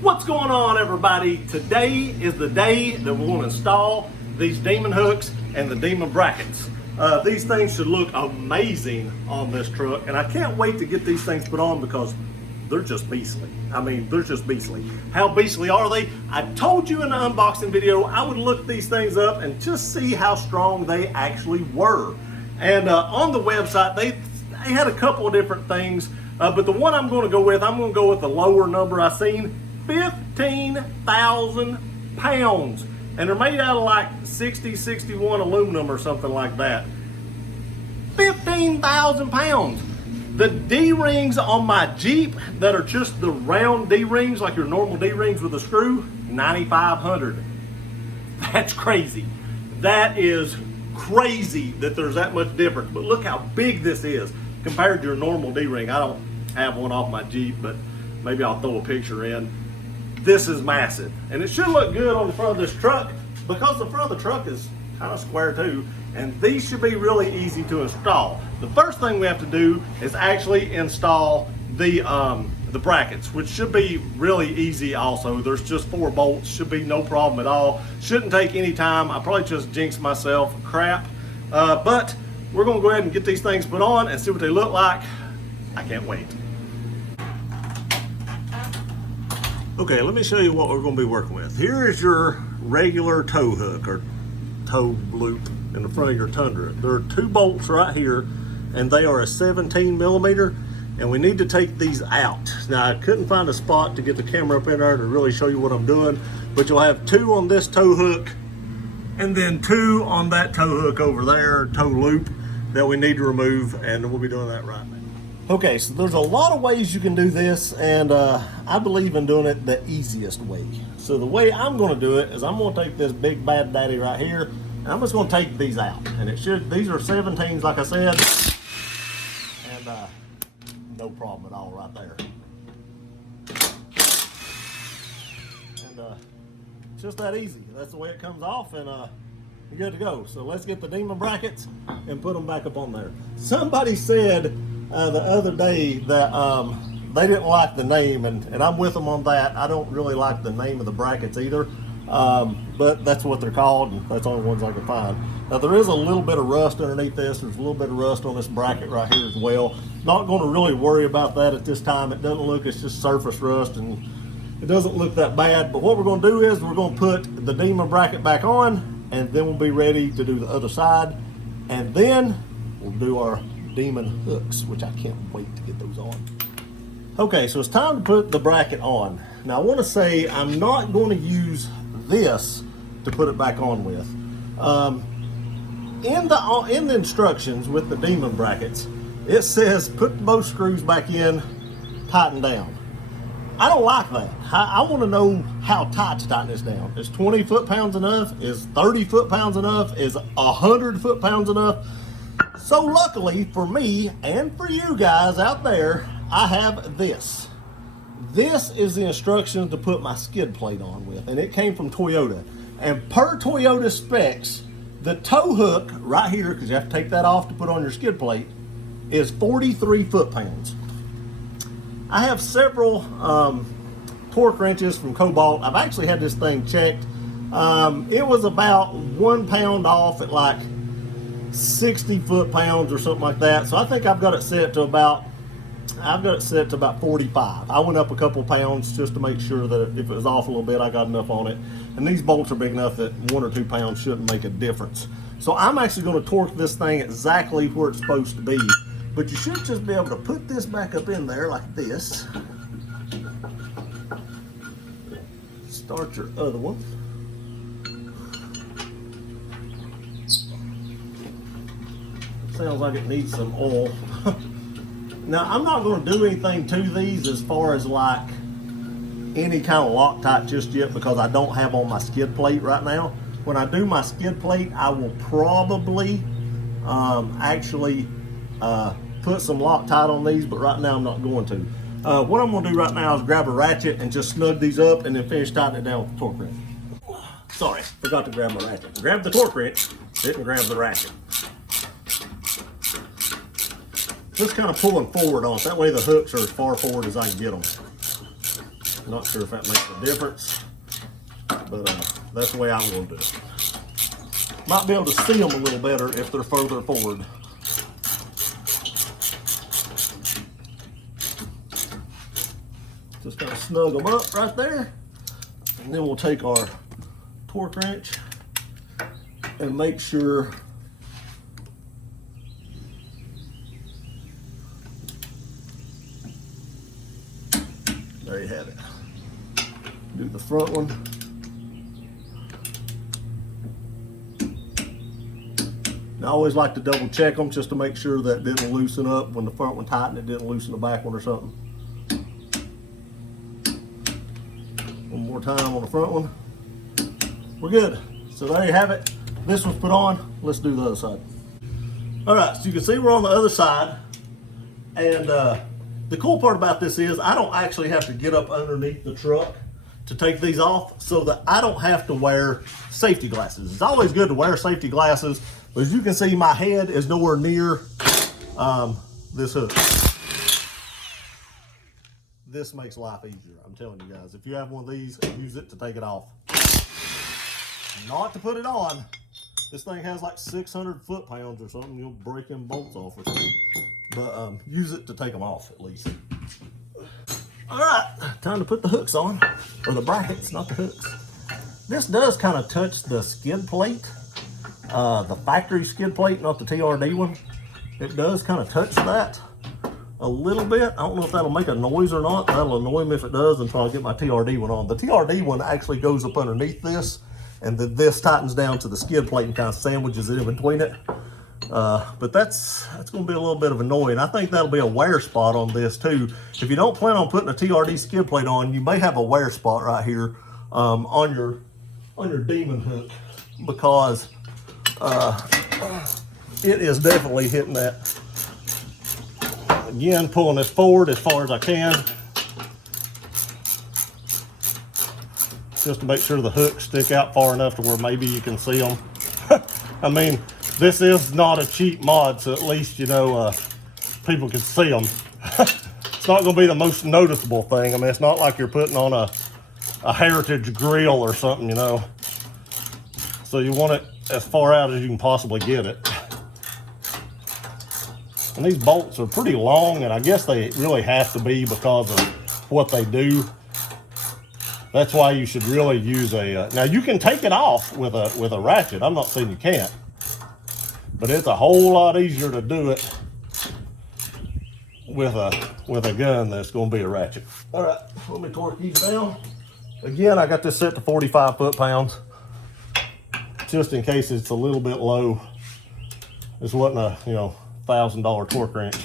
What's going on, everybody? Today is the day that we're going to install these Demon hooks and the Demon brackets. These things should look amazing on this truck, and I can't wait to get these things put on because they're just beastly. I mean, they're just beastly. How beastly are they? I told you in the unboxing video I would look these things up and just see how strong they actually were. And on the website, they had a couple of different things, but the one I'm going to go with the lower number I seen. 15,000 pounds, and they're made out of like 61 aluminum or something like that. 15,000 pounds. The D-rings on my Jeep that are just the round D-rings, like your normal D-rings with a screw, 9,500. That's crazy. That is crazy that there's that much difference. But look how big this is compared to your normal D-ring. I don't have one off my Jeep, but maybe I'll throw a picture in. This is massive, and it should look good on the front of this truck because the front of the truck is kind of square too, and these should be really easy to install. The first thing we have to do is actually install the brackets, which should be really easy also. There's just 4 bolts, should be no problem at all. Shouldn't take any time. I probably just jinxed myself crap, but we're gonna go ahead and get these things put on and see what they look like. I can't wait. Okay, let me show you what we're going to be working with. Here is your regular tow hook or tow loop in the front of your Tundra. There are 2 bolts right here, and they are a 17 millimeter, and we need to take these out. Now, I couldn't find a spot to get the camera up in there to really show you what I'm doing, but you'll have 2 on this tow hook, and then 2 on that tow hook over there, tow loop, that we need to remove, and we'll be doing that right now. Okay, so there's a lot of ways you can do this, and I believe in doing it the easiest way. So the way I'm going to do it is I'm going to take this big bad daddy right here, and I'm just going to take these out. And these are 17s, like I said, and no problem at all right there. And it's just that easy. That's the way it comes off, and you're good to go. So let's get the Demon brackets and put them back up on there. Somebody said the other day that they didn't like the name, and I'm with them on that. I don't really like the name of the brackets either, but that's what they're called, and that's the only ones I can find. Now, there is a little bit of rust underneath this. There's a little bit of rust on this bracket right here as well. Not going to really worry about that at this time. It doesn't look, it's just surface rust, and it doesn't look that bad. But what we're going to do is we're going to put the Demon bracket back on, and then we'll be ready to do the other side, and then we'll do our Demon hooks, which I can't wait to get those on. Okay, so it's time to put the bracket on. Now, I want to say I'm not going to use this to put it back on with. In the instructions with the Demon brackets, it says put both screws back in, tighten down. I don't like that. I want to know how tight to tighten this down. Is 20 foot-pounds enough? Is 30 foot-pounds enough? Is 100 foot-pounds enough? So luckily for me and for you guys out there, I have this. This is the instructions to put my skid plate on with, and it came from Toyota. And per Toyota specs, the tow hook right here, because you have to take that off to put on your skid plate, is 43 foot-pounds. I have several torque wrenches from Cobalt. I've actually had this thing checked. It was about 1 pound off at like 60 foot-pounds or something like that. So I think I've got it set to about 45. I went up a couple pounds just to make sure that if it was off a little bit, I got enough on it. And these bolts are big enough that 1 or 2 pounds shouldn't make a difference. So I'm actually going to torque this thing exactly where it's supposed to be. But you should just be able to put this back up in there like this. Start your other one. Sounds like it needs some oil. Now, I'm not going to do anything to these as far as like any kind of Loctite just yet because I don't have on my skid plate right now. When I do my skid plate, I will probably actually put some Loctite on these, but right now I'm not going to. What I'm going to do right now is grab a ratchet and just snug these up and then finish tightening it down with the torque wrench. Sorry, forgot to grab my ratchet. Grab the torque wrench, didn't grab the ratchet. Just kind of pulling forward on it. That way the hooks are as far forward as I can get them. Not sure if that makes a difference, but that's the way I'm going to do it. Might be able to see them a little better if they're further forward. Just kind of snug them up right there. And then we'll take our torque wrench and make sure there you have it. Do the front one. And I always like to double check them just to make sure that it didn't loosen up when the front one tightened, it didn't loosen the back one or something. One more time on the front one. We're good. So there you have it. This one's put on. Let's do the other side. All right, so you can see we're on the other side. And the cool part about this is I don't actually have to get up underneath the truck to take these off, so that I don't have to wear safety glasses. It's always good to wear safety glasses, but as you can see, my head is nowhere near this hook. This makes life easier, I'm telling you guys. If you have one of these, use it to take it off. Not to put it on. This thing has like 600 foot-pounds or something. You'll break them bolts off or something. But use it to take them off at least. All right, time to put the hooks on, or the brackets, not the hooks. This does kind of touch the skid plate, the factory skid plate, not the TRD one. It does kind of touch that a little bit. I don't know if that'll make a noise or not. That'll annoy me if it does until I get my TRD one on. The TRD one actually goes up underneath this, and then this tightens down to the skid plate and kind of sandwiches it in between it. But that's going to be a little bit of annoying. I think that'll be a wear spot on this too. If you don't plan on putting a TRD skid plate on, you may have a wear spot right here on your Demon hook, because it is definitely hitting that. Again, pulling this forward as far as I can, just to make sure the hooks stick out far enough to where maybe you can see them. I mean, this is not a cheap mod, so at least, you know, people can see them. It's not going to be the most noticeable thing. I mean, it's not like you're putting on a Heritage grill or something, you know. So you want it as far out as you can possibly get it. And these bolts are pretty long, and I guess they really have to be because of what they do. That's why you should really use a, now you can take it off with a ratchet. I'm not saying you can't. But it's a whole lot easier to do it with a gun that's going to be a ratchet. All right, let me torque these down. Again, I got this set to 45 foot-pounds, just in case it's a little bit low. This wasn't a, you know, $1,000 torque wrench.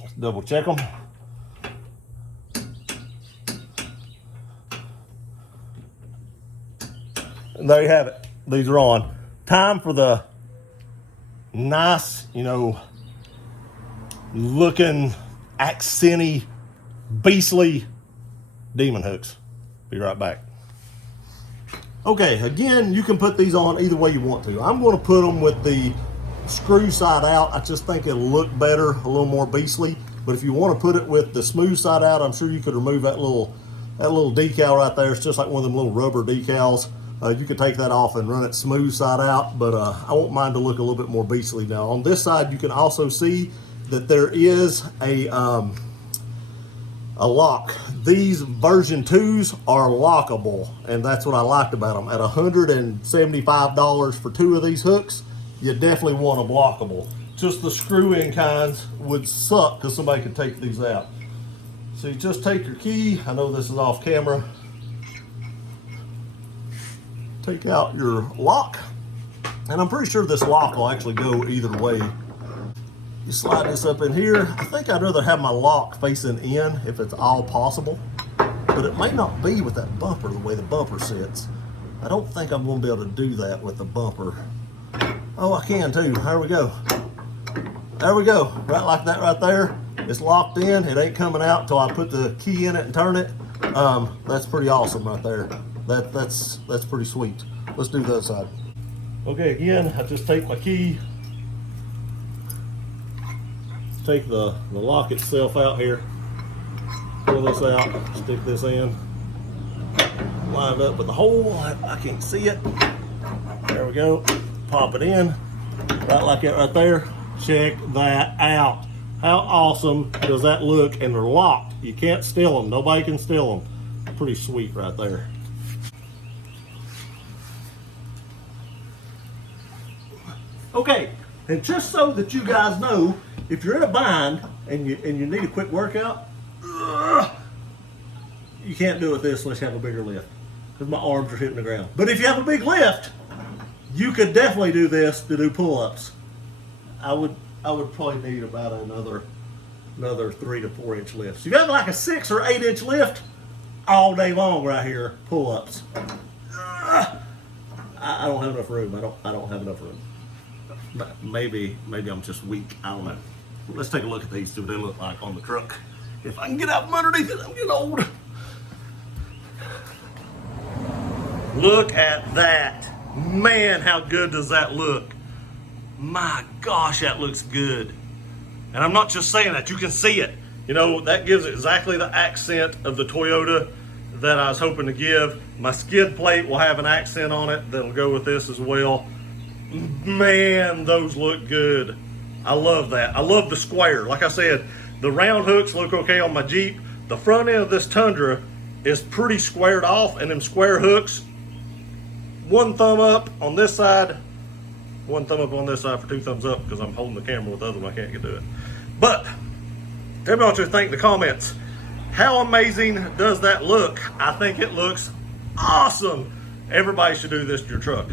Let's double check them. And there you have it. These are on. Time for the nice, you know, looking, accenty, beastly Demon hooks. Be right back. Okay, again, you can put these on either way you want to. I'm going to put them with the screw side out. I just think it'll look better, a little more beastly. But if you want to put it with the smooth side out, I'm sure you could remove that little decal right there. It's just like one of them little rubber decals. You could take that off and run it smooth side out, but I won't mind to look a little bit more beastly. Now on this side, you can also see that there is a lock. These version 2s are lockable, and that's what I liked about them. At $175 for 2 of these hooks, you definitely want them lockable. Just the screw-in kinds would suck because somebody could take these out. So you just take your key. I know this is off camera. Take out your lock, and I'm pretty sure this lock will actually go either way. You slide this up in here. I think I'd rather have my lock facing in if it's all possible, but it may not be with that bumper, the way the bumper sits. I don't think I'm going to be able to do that with the bumper. Oh, I can too. There we go. There we go. Right like that right there. It's locked in. It ain't coming out until I put the key in it and turn it. That's pretty awesome right there. That's pretty sweet. Let's do the other side. Okay, again, I just take my key, take the lock itself out here. Pull this out, stick this in. Lined up with the hole. I can't see it. There we go. Pop it in. Right like that right there. Check that out. How awesome does that look? And they're locked. You can't steal them. Nobody can steal them. Pretty sweet right there. Okay, and just so that you guys know, if you're in a bind and you need a quick workout, you can't do it with this unless you have a bigger lift, because my arms are hitting the ground. But if you have a big lift, you could definitely do this to do pull-ups. I would probably need about another 3 to 4 inch lifts. If you have like a 6 or 8 inch lift, all day long right here, pull-ups. I don't have enough room. I don't have enough room. Maybe I'm just weak. I don't know. Let's take a look at these, see what they look like on the truck. If I can get out from underneath it, I'm getting old. Look at that. Man, how good does that look? My gosh, that looks good. And I'm not just saying that, you can see it. You know, that gives exactly the accent of the Toyota that I was hoping to give. My skid plate will have an accent on it that'll go with this as well. Man, those look good. I love that. I love the square. Like I said, the round hooks look okay on my Jeep. The front end of this Tundra is pretty squared off, and them square hooks, one thumb up on this side, one thumb up on this side for 2 thumbs up, because I'm holding the camera with the other one. I can't get to it. But tell me what you think in the comments. How amazing does that look? I think it looks awesome. Everybody should do this to your truck.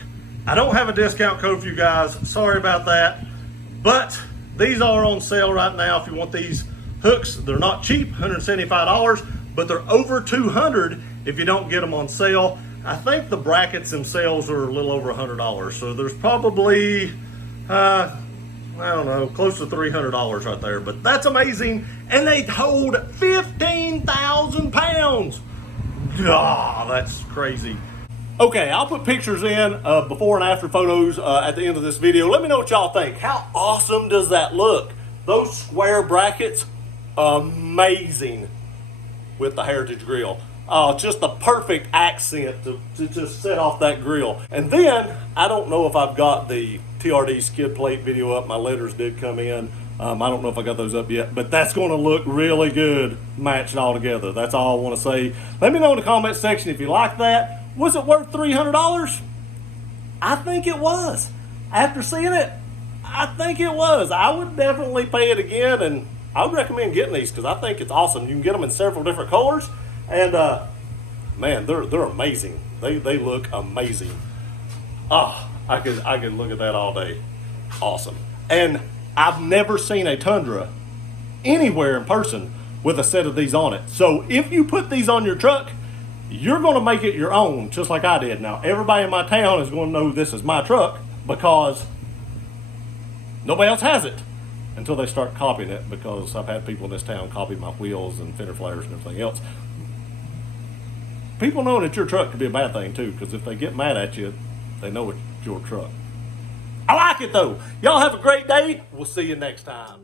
I don't have a discount code for you guys. Sorry about that. But these are on sale right now. If you want these hooks, they're not cheap, $175, but they're over $200 if you don't get them on sale. I think the brackets themselves are a little over $100. So there's probably, I don't know, close to $300 right there. But that's amazing. And they hold 15,000 pounds. Ah, that's crazy. Okay, I'll put pictures in of before and after photos at the end of this video. Let me know what y'all think. How awesome does that look? Those square brackets, amazing with the Heritage grill. Just the perfect accent to just set off that grill. And then, I don't know if I've got the TRD skid plate video up. My letters did come in. I don't know if I got those up yet, but that's going to look really good matched all together. That's all I want to say. Let me know in the comment section if you like that. Was it worth $300? I think it was. After seeing it, I think it was. I would definitely pay it again, and I would recommend getting these because I think it's awesome. You can get them in several different colors, and man, they're amazing. They look amazing. I could look at that all day. Awesome. And I've never seen a Tundra anywhere in person with a set of these on it. So if you put these on your truck, you're going to make it your own, just like I did. Now, everybody in my town is going to know this is my truck because nobody else has it until they start copying it, because I've had people in this town copy my wheels and fender flares and everything else. People knowing it's your truck could be a bad thing, too, because if they get mad at you, they know it's your truck. I like it, though. Y'all have a great day. We'll see you next time.